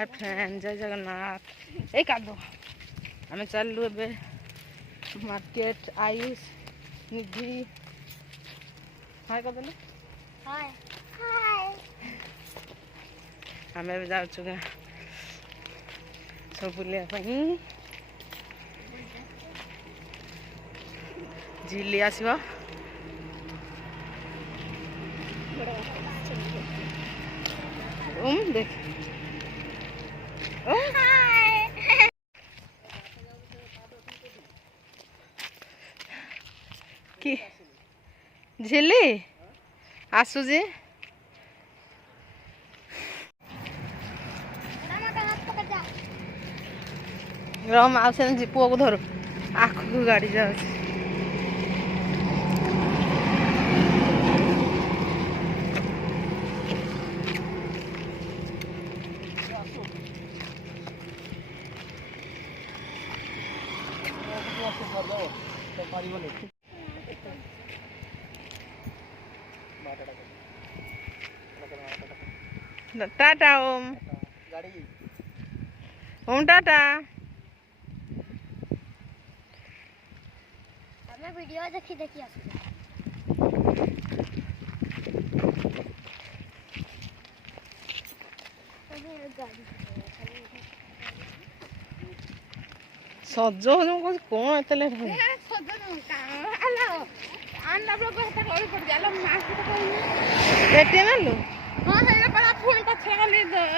hi friend जय जगन्नाथ ए कादो आम चलू ए मार्केट आयुष निधि हाय कदले हाय हाय आम जाऊँ गाँ सब बुलाया झिली आसो देख कि झिली आसुजी रम आउस पुआ को धर आखु गाड़ी जाऊँ टाटा ओम ओम टाटा हमें वीडियो देखी देखी सज कौन एत लेट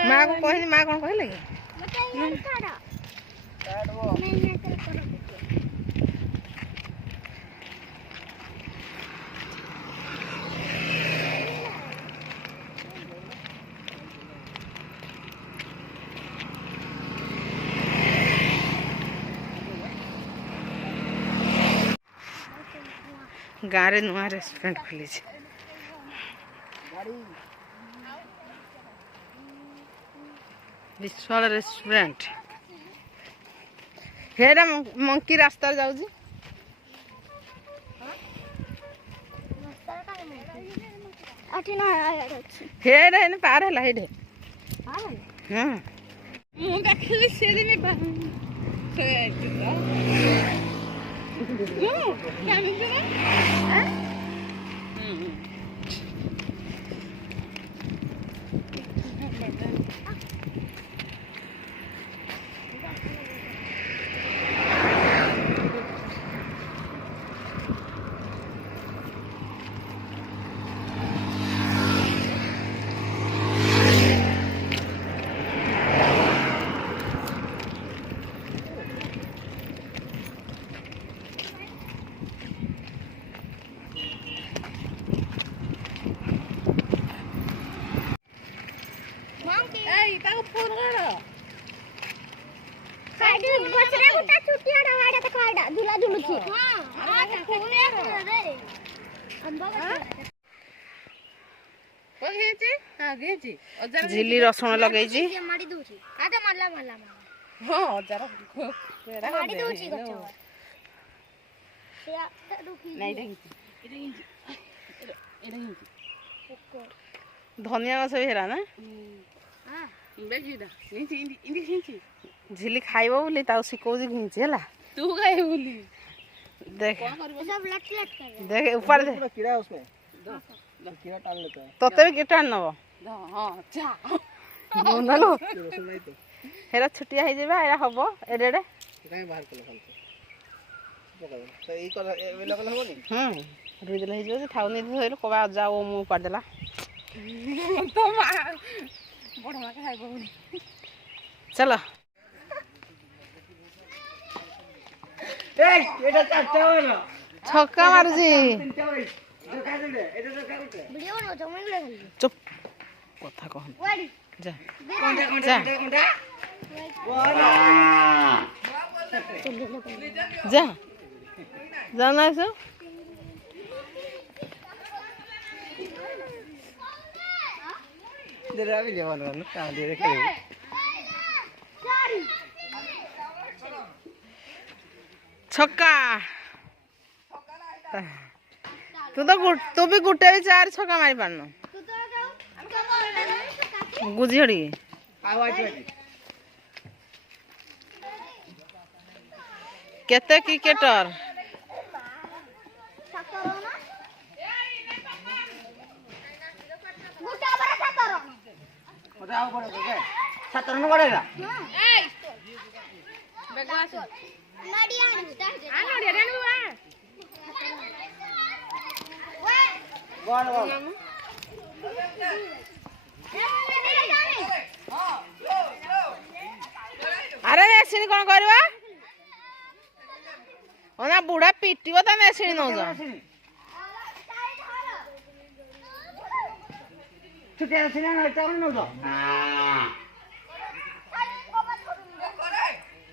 माँ को कह माँ कौन कहले गाँव में नुआ रेस्टोरेंट खुली विशाल रेस्टोरेंट हेडा मंकी रास्ता जाऊँ हेडे पार है हेडे हाँ देखली से झिली रसुण लगे धनिया गछ भी हेरा ना झिली खाइब बोली शिखौ घिंची है तू खाइब बोली देख देख ऊपर दे कीड़ा उसमें कीड़ा टाल लेता है तोते भी कीड़ा नब लो हेरा छुटिया हो जाबा एरा हबो एडे काई बाहर कल खाल तो ई कर ए लगल होनी रुई देले हो जे ठाउनी धइलो कबा जाओ मु पाड देला तो बड़ मा खाइबो बोली चलो ए एटा चारटा वाला छक्का मारुजी चुप कथा कह जा जा जाना है दे भी लेवन वाला का दे रे करे छक्का तू भी गुटे भी चार छक्का मारी पारन गुजिहड़ी केते क्रिकेटर अरे नेसिनी कौन करवा ओना बुढ़ा पिटिबो त नेसिनी नौ जा छुटिया नेसिनी न चावल नौ जा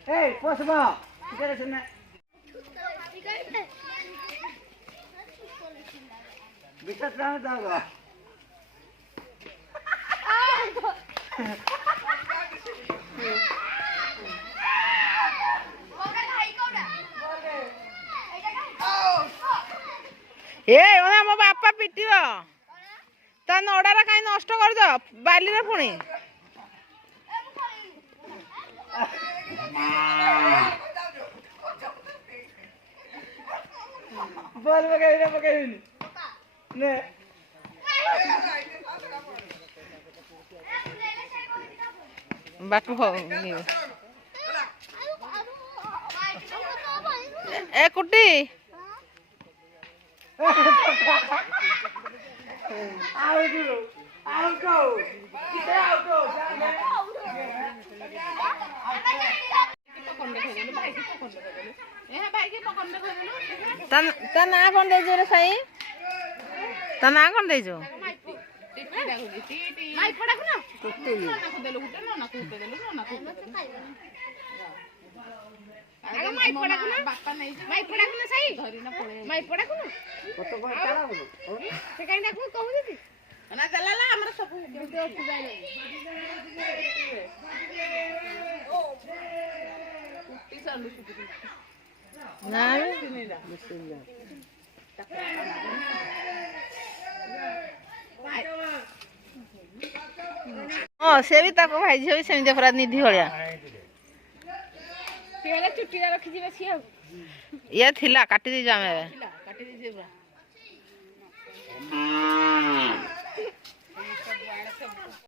ए पोसबा छुटिया नेसिनी बिकट राम दागा ए ओना मो बापा पिटिबो ता नोडारा काई नष्ट कर दो बाली रे पुणी बोल बगाई ने बाटू हो ए कुटी ता ना कौन दे रे साई ता ना कौन दे जो माई पड़ा को ना कुत्ते ना को देलो गुटे ना को देलो ना को आगे माई पड़ा को ना बापा नहीं माई पड़ा को ना साई धरी ना पड़े माई पड़ा को ना कत को चला को से काई ना को कहू दीदी ना दलाला हमरा सब गुटे उठ जाइले कुत्ती चालू सुती ना बिस्मिल्लाह हाँ से भी ताको भाई झी भी सेमती पूरा निधि भलिया सेला चुट्टी रखी जिवे सी ये थिला काटी दी जामे काटी दी जेबा